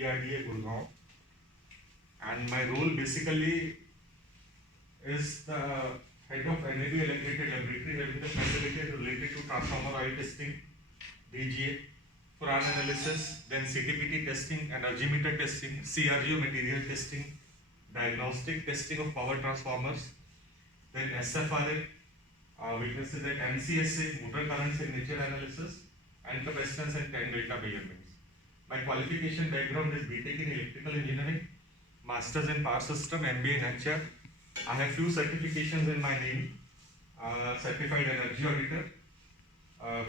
ERDA Gurgaon, and my role basically is the head of NAB Integrated Laboratory, having the facilities related to transformer oil testing, DGA, Furan analysis, then CTPT testing, energy meter testing, CRGO material testing, diagnostic testing of power transformers, then SFRA, we can say that MCSA, motor current signature analysis, and capacitance and time delta measurements. My qualification background is BTech in electrical engineering, masters in power system, MBA in HR. I have few certifications in my name, certified energy auditor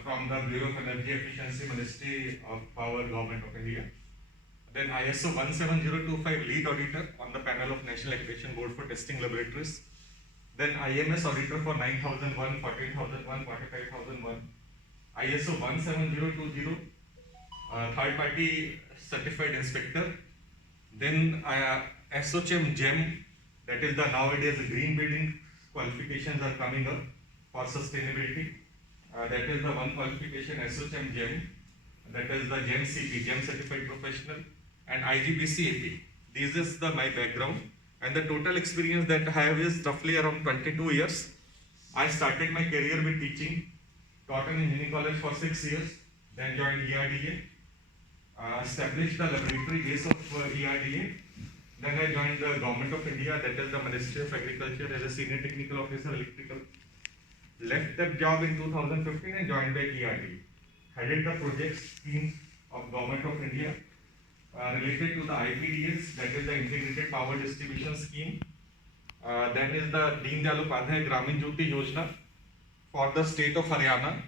from the Bureau of Energy Efficiency, Ministry of Power, Government of India. Then ISO 17025 lead auditor on the panel of National Accreditation Board for Testing Laboratories. Then IMS auditor for 9001, 14001, 45001. ISO 17020, third party certified inspector. Then SOCHM GEM, that is the nowadays the green building qualifications are coming up for sustainability. That is the one qualification, SOCHM GEM, that is the GEM CP, GEM certified professional, and IGBC AP. This is my background, and the total experience that I have is roughly around 22 years. I started my career with teaching, taught in engineering college for 6 years, then joined ERDA, established the laboratory base of ERDA. Then I joined the Government of India, that is the Ministry of Agriculture, as a senior technical officer electrical. Left that job in 2015 and joined back ERDA. Headed the projects team of Government of India related to the IPDS, that is the Integrated Power Distribution Scheme. Then is the Deen Dayal Upadhyay Gramin Jyoti Yojana for the state of Haryana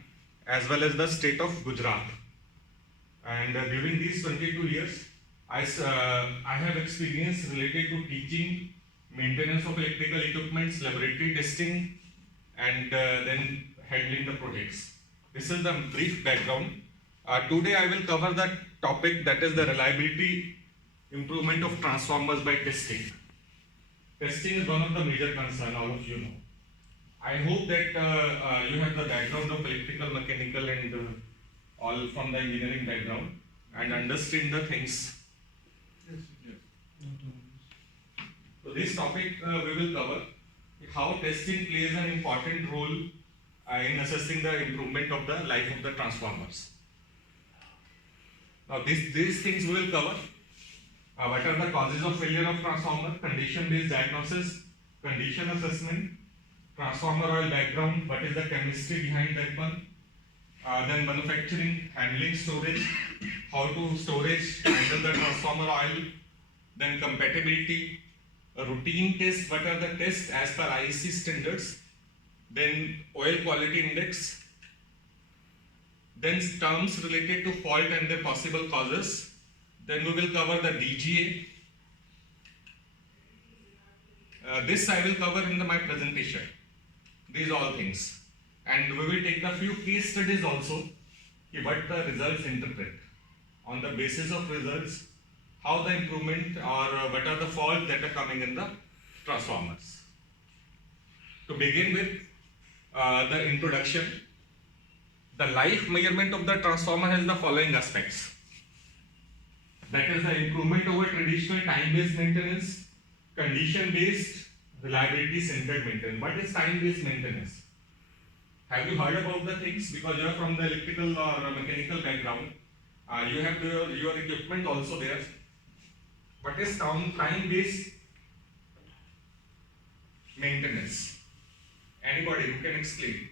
as well as the state of Gujarat. And during these 22 years, I have experience related to teaching, maintenance of electrical equipments, laboratory testing, and then handling the projects. This is the brief background. Today I will cover the topic, that is the reliability improvement of transformers by testing. Testing is one of the major concerns, all of you know. I hope that you have the background of electrical, mechanical, and all from the engineering background and understand the things. So this topic we will cover how testing plays an important role in assessing the improvement of the life of the transformers. Now these things we will cover. What are the causes of failure of transformer, condition-based diagnosis, condition assessment, transformer oil background, what is the chemistry behind that one, then manufacturing, handling, storage, how to storage, handle the transformer oil, then compatibility, a routine test, what are the tests as per IEC standards, then oil quality index, then terms related to fault and their possible causes, then we will cover the DGA. This I will cover in my presentation, these all things. And we will take a few case studies also, what the results interpret. On the basis of results, how the improvement or what are the faults that are coming in the transformers. To begin with the introduction, the life measurement of the transformer has the following aspects. That is the improvement over traditional time-based maintenance, condition-based, reliability-centered maintenance. What is time-based maintenance? Have you heard about the things? Because you are from the electrical or mechanical background, you have your equipment also there. What is time-based maintenance? Anybody who can explain?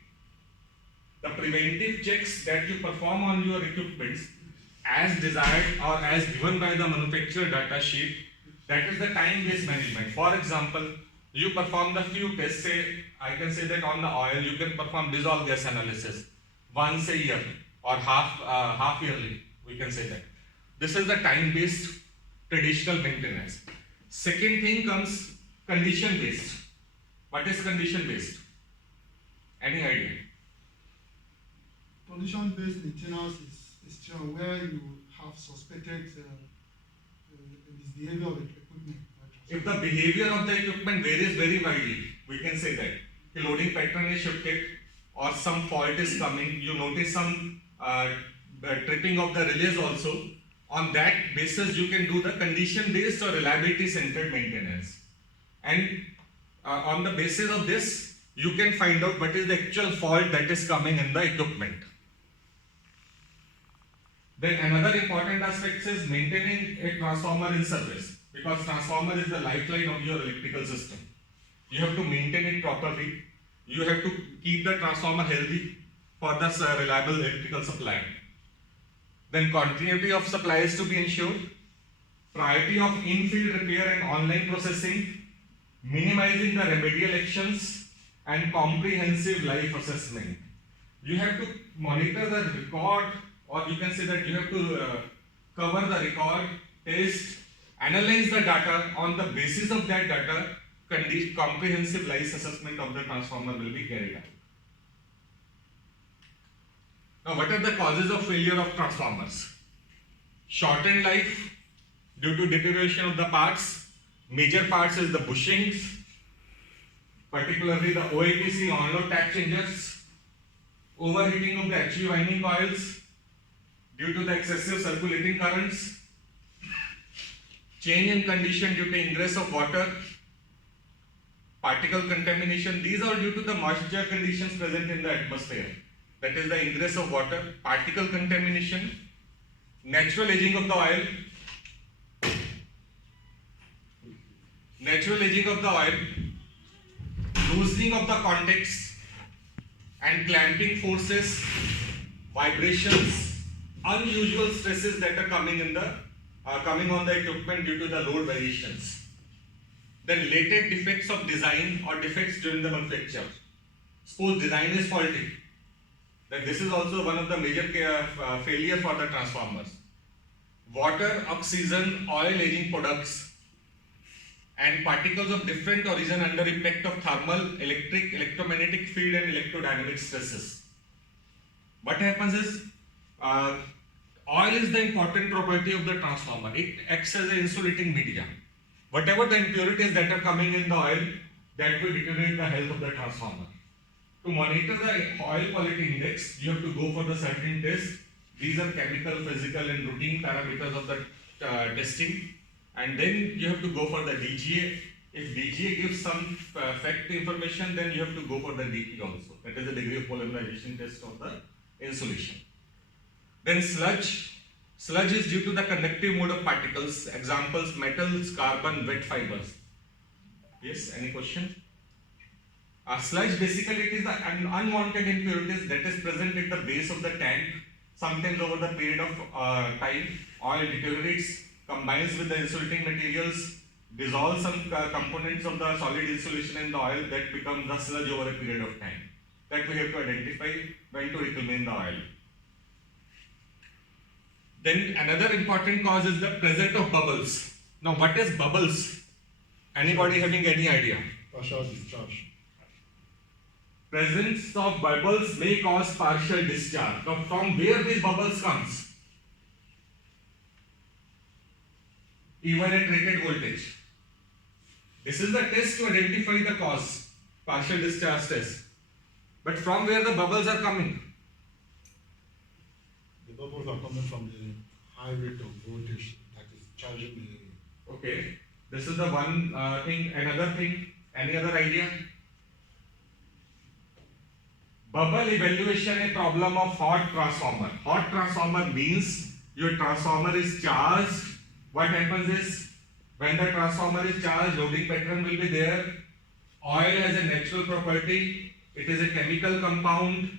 The preventive checks that you perform on your equipment as desired or as given by the manufacturer data sheet, that is the time-based management. For example, you perform the few tests, say, I can say that on the oil, you can perform dissolved gas analysis once a year or half yearly, we can say that. This is the time-based traditional maintenance. Second thing comes condition-based. What is condition-based? Any idea? Condition-based maintenance is where you have suspected misbehavior of the equipment. If the behavior of the equipment varies very widely, we can say that the loading pattern is shifted or some fault is coming, you notice some tripping of the relays also, On that basis, you can do the condition-based or reliability-centered maintenance. And on the basis of this, you can find out what is the actual fault that is coming in the equipment. Then another important aspect is maintaining a transformer in service, because transformer is the lifeline of your electrical system. You have to maintain it properly. You have to keep the transformer healthy for the reliable electrical supply. Then continuity of supply is to be ensured. Priority of in-field repair and online processing. Minimizing the remedial actions and comprehensive life assessment. You have to monitor the record, or you can say that you have to cover the record, test, analyze the data. On the basis of that data, comprehensive life assessment of the transformer will be carried out. Now, what are the causes of failure of transformers? Shortened life due to deterioration of the parts. Major parts is the bushings, particularly the OATC on-load tap changers, overheating of the HV winding coils due to the excessive circulating currents, change in condition due to ingress of water, particle contamination. These are due to the moisture conditions present in the atmosphere. That is the ingress of water, particle contamination, natural aging of the oil. Natural aging of the oil, loosening of the contacts, and clamping forces, vibrations, unusual stresses that are coming on the equipment due to the load variations. Then latent defects of design or defects during the manufacture. Suppose design is faulty, then this is also one of the major failure for the transformers. Water, oxygen, oil aging products, and particles of different origin under impact of thermal, electric, electromagnetic field and electrodynamic stresses. What happens is, oil is the important property of the transformer. It acts as an insulating media. Whatever the impurities that are coming in the oil, that will deteriorate the health of the transformer. To monitor the oil quality index, you have to go for the certain test. These are chemical, physical and routine parameters of the testing. And then you have to go for the DGA. If DGA gives some fact information, then you have to go for the DP also. That is the degree of polymerization test of the insulation. Then sludge. Sludge is due to the conductive mode of particles. Examples: metals, carbon, wet fibers. Yes, any question? Sludge basically it is the unwanted impurities that is present at the base of the tank. Sometimes over the period of time, oil deteriorates, combines with the insulating materials, dissolves some components of the solid insulation in the oil, that becomes the sludge over a period of time. That we have to identify when to reclaim the oil. Then another important cause is the presence of bubbles. Now what is bubbles? Anybody having any idea? Partial discharge. Presence of bubbles may cause partial discharge. Now from where these bubbles comes? Even at rated voltage. This is the test to identify the cause, partial discharge test. But from where the bubbles are coming? The bubbles are coming from the high rate of voltage that is charging the... Okay, this is the one thing. Another thing, any other idea? Bubble evaluation, a problem of hot transformer. Hot transformer means your transformer is charged. What happens is, when the transformer is charged, loading pattern will be there. Oil has a natural property. It is a chemical compound.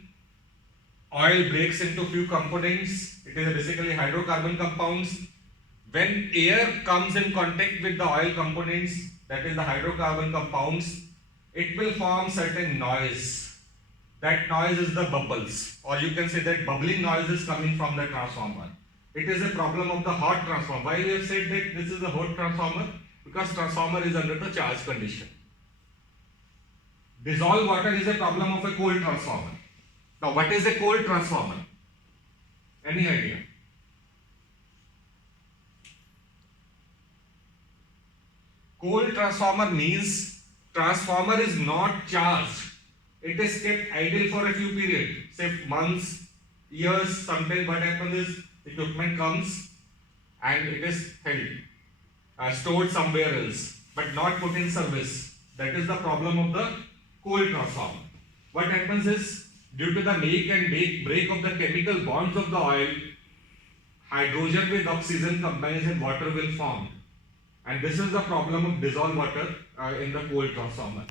Oil breaks into few components. It is basically hydrocarbon compounds. When air comes in contact with the oil components, that is the hydrocarbon compounds, it will form certain noise. That noise is the bubbles, or you can say that bubbling noise is coming from the transformer. It is a problem of the hot transformer. Why we have said that this is a hot transformer? Because transformer is under the charge condition. Dissolved water is a problem of a cold transformer. Now what is a cold transformer? Any idea? Cold transformer means transformer is not charged. It is kept idle for a few periods, say months, years. Sometimes what happens is equipment comes, and it is held, stored somewhere else, but not put in service. That is the problem of the coal transformer. What happens is, due to the make and break of the chemical bonds of the oil, hydrogen with oxygen combines and water will form. And this is the problem of dissolved water in the coal transformer.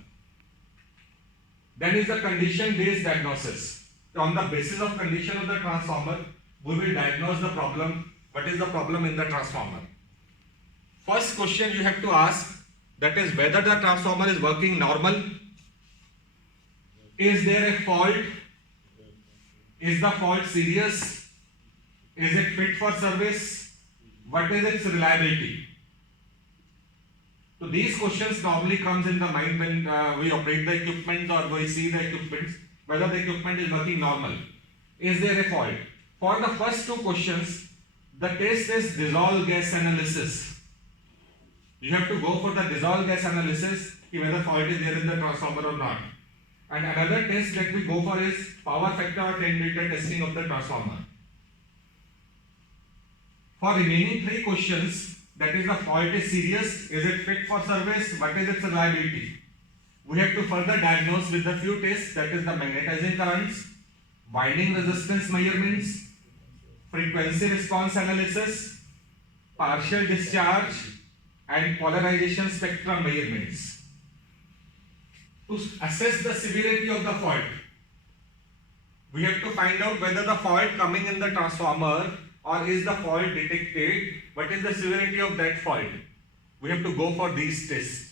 Then is the condition-based diagnosis. On the basis of condition of the transformer, we will diagnose the problem. What is the problem in the transformer? First question you have to ask, that is whether the transformer is working normal. Is there a fault? Is the fault serious? Is it fit for service? What is its reliability? So these questions normally comes in the mind when we operate the equipment or we see the equipment, whether the equipment is working normal. Is there a fault? For the first two questions, the test is dissolved gas analysis. You have to go for the dissolved gas analysis, whether fault is there in the transformer or not. And another test that we go for is power factor or 10 meter testing of the transformer. For remaining three questions, that is the fault is serious, is it fit for service, what is its reliability? We have to further diagnose with the few tests, that is the magnetizing currents, winding resistance measurements, frequency response analysis, partial discharge, and polarization spectrum measurements. To assess the severity of the fault, we have to find out whether the fault coming in the transformer or is the fault detected, what is the severity of that fault. We have to go for these tests.